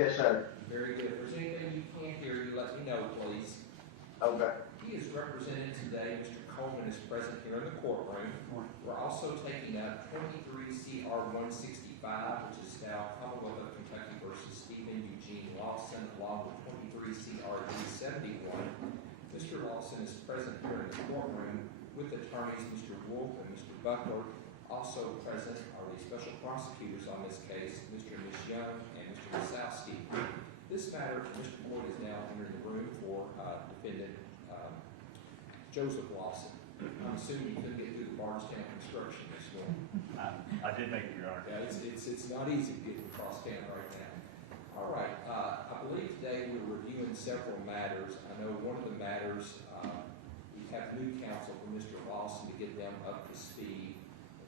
Yes, sir. Very good. If there's anything you can't hear, you let me know, please. Okay. He is represented today. Mr. Coleman is present here in the courtroom. We're also taking up 23 CR 165, which is now Commonwealth of Kentucky versus Stephen Eugene Lawson, along with 23 CR 271. Mr. Lawson is present here in the courtroom with attorneys Mr. Wolf and Mr. Buckler. Also present are the special prosecutors on this case, Mr. and Ms. Young and Mr. Wasowski. This matter, Mr. Boyd is now entering the room for defendant Joseph Lawson. I'm assuming you couldn't get through the Bardstown construction this morning. I did make it, Your Honor. Yeah, it's not easy to get across town right now. All right, I believe today we're reviewing several matters. I know one of the matters, we have new counsel for Mr. Lawson to get them up to speed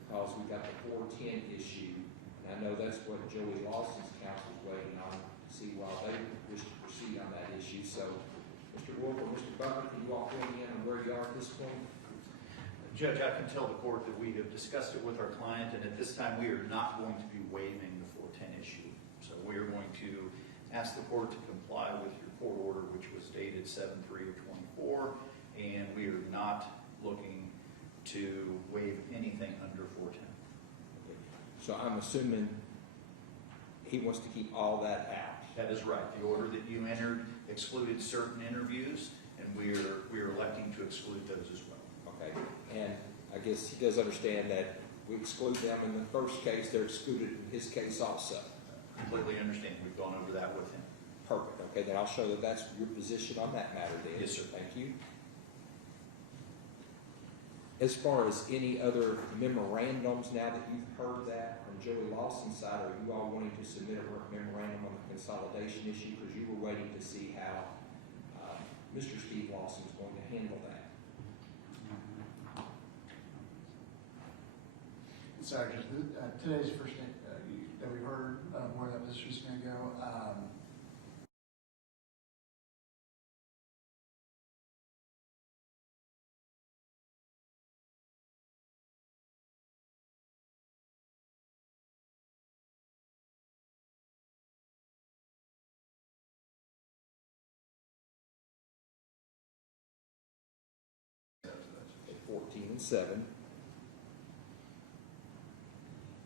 because we got the 410 issue, and I know that's what Joey Lawson's counsel is waiting on to see while they wish to proceed on that issue. So, Mr. Wolf or Mr. Butler, can you all fill me in on where you are at this point? Judge, I can tell the court that we have discussed it with our client, and at this time we are not going to be waiving the 410 issue. So we are going to ask the court to comply with your court order, which was dated 7/3 of 24, and we are not looking to waive anything under 410. Okay. So I'm assuming he wants to keep all that out. That is right. The order that you entered excluded certain interviews, and we are electing to exclude those as well. Okay, and I guess he does understand that we exclude them in the first case, they're excluded in his case also. Completely understand. We've gone over that with him. Perfect. Okay, then I'll show that that's your position on that matter then. Yes, sir. Thank you. As far as any other memorandums, now that you've heard that from Joey Lawson's side, are you all wanting to submit a memorandum on the consolidation issue? Because you were waiting to see how Mr. Steve Lawson is going to handle that. Sorry, just today's the first thing that we heard where that position is going to go. At 14 and 7.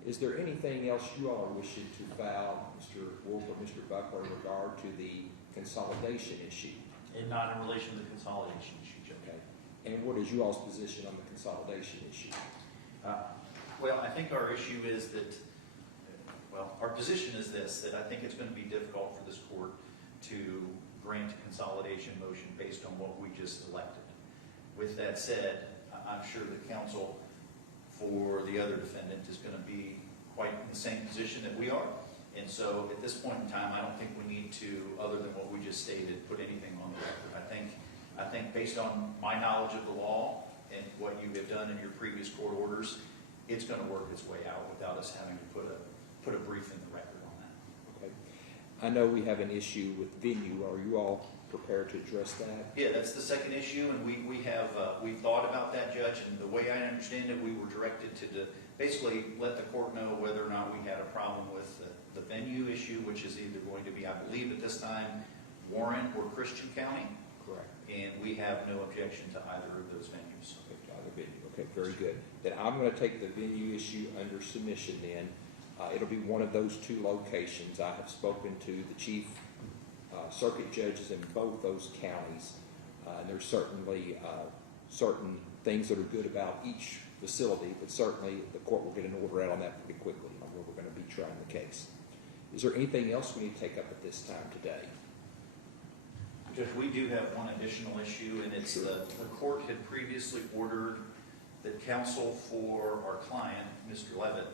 Is there anything else you all are wishing to file, Mr. Wolf or Mr. Buckler, in regard to the consolidation issue? And not in relation to the consolidation issue, Judge. Okay. And what is you all's position on the consolidation issue? Well, I think our issue is that, our position is this, that I think it's going to be difficult for this court to grant a consolidation motion based on what we just elected. With that said, I'm sure the counsel for the other defendant is going to be quite in the same position that we are. And so at this point in time, I don't think we need to, other than what we just stated, put anything on the record. I think based on my knowledge of the law and what you have done in your previous court orders, it's going to work its way out without us having to put a brief in the record on that. Okay. I know we have an issue with venue. Are you all prepared to address that? Yeah, that's the second issue, and we thought about that, Judge, and the way I understand it, we were directed to basically let the court know whether or not we had a problem with the venue issue, which is either going to be, I believe at this time, Warren or Christian County. Correct. And we have no objection to either of those venues. Okay, to either venue. Okay, very good. Then I'm going to take the venue issue under submission then. It'll be one of those two locations. I have spoken to the chief circuit judges in both those counties. And there's certainly certain things that are good about each facility, but certainly the court will get an order out on that pretty quickly on where we're going to be trying the case. Is there anything else we need to take up at this time today? Judge, we do have one additional issue, and it's the court had previously ordered that counsel for our client, Mr. Levitt,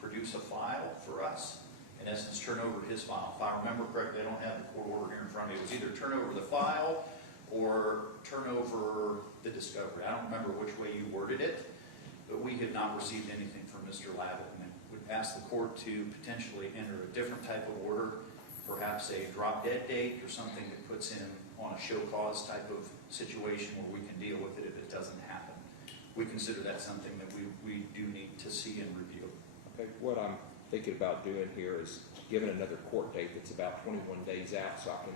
produce a file for us. In essence, turn over his file. If I remember correctly, I don't have the court order here in front of me. It was either turn over the file or turn over the discovery. I don't remember which way you worded it, but we had not received anything from Mr. Levitt, and would ask the court to potentially enter a different type of order, perhaps a drop-dead date or something that puts him on a show cause type of situation where we can deal with it if it doesn't happen. We consider that something that we do need to see and review. Okay, what I'm thinking about doing here is given another court date that's about 21 days out, so I can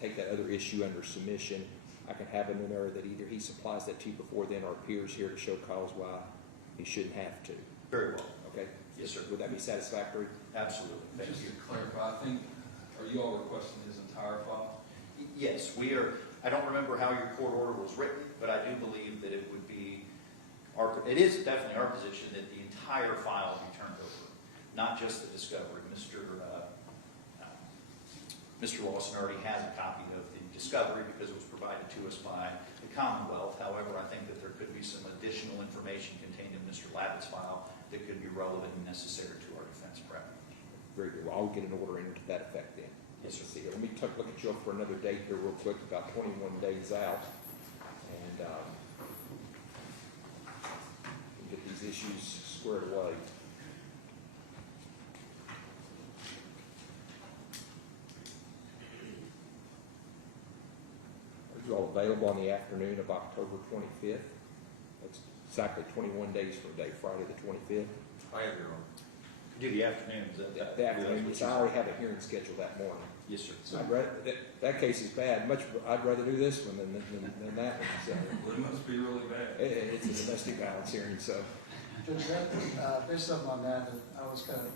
take that other issue under submission. I can have him in there that either he supplies that to you before then, or appears here to show cause why he shouldn't have to. Very well. Okay? Yes, sir. Would that be satisfactory? Absolutely. Thank Just you. to clarify, I think, are you all requesting his entire file? Yes, we are, I don't remember how your court order was written, but I do believe that it would be, it is definitely our position that the entire file be turned over, not just the discovery. Mr. Lawson already has a copy of the discovery because it was provided to us by the Commonwealth. However, I think that there could be some additional information contained in Mr. Lavitt's file that could be relevant and necessary to our defense prep. Very good. Well, I'll get an order into that effect then. Yes, sir. Let's see here. Let me look at you for another date here real quick, about 21 days out. And get these issues squared away. Are you all available on the afternoon of October 25th? That's exactly 21 days from today, Friday the 25th. I have your own. Do the afternoons. The afternoon, which I already have a hearing scheduled that morning. Yes, sir. So I'd rather, that case is bad. I'd rather do this one than that one. So Well, it must be really bad. it's a domestic violence hearing, so. Judge, based on that, I was kind of,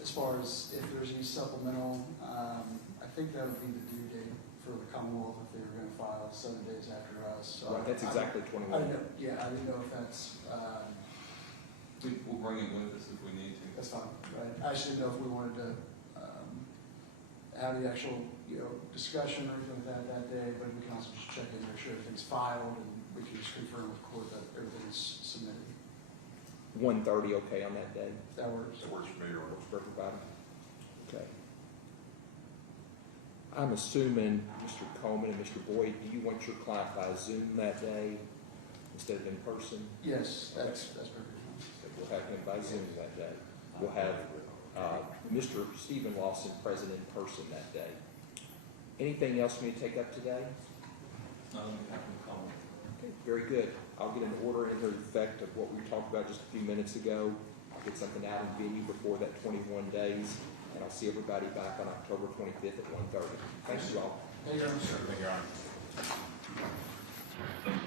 as far as if there's any supplemental, I think that would be the due date for the Commonwealth if they were going to file 7 days after us. So Right, that's exactly I 21. didn't know, yeah, I didn't know if that's, We'll bring it with us if we need to. that's fine, right? I just didn't know if we wanted to have the actual, discussion or anything like that day, but we can also just check in, make sure everything's filed, and we can just confirm with court that everything's submitted. 1:30, okay on that day? That works. It works for me, or Works for everybody? Okay. I'm assuming, Mr. Coleman and Mr. Boyd, do you want your client by Zoom that day instead of in person? Yes, that's perfect. So we'll have him by Zoom that day. We'll have Mr. Stephen Lawson present in person that day. Anything else we need to take up today? not only having a comment. Okay, very good. I'll get an order in the effect of what we talked about just a few minutes ago. I'll get something out in video before that 21 days, and I'll see everybody back on October 25th at 1:30. Thanks, you all. Thank you very much, sir. Thank you, Your Honor.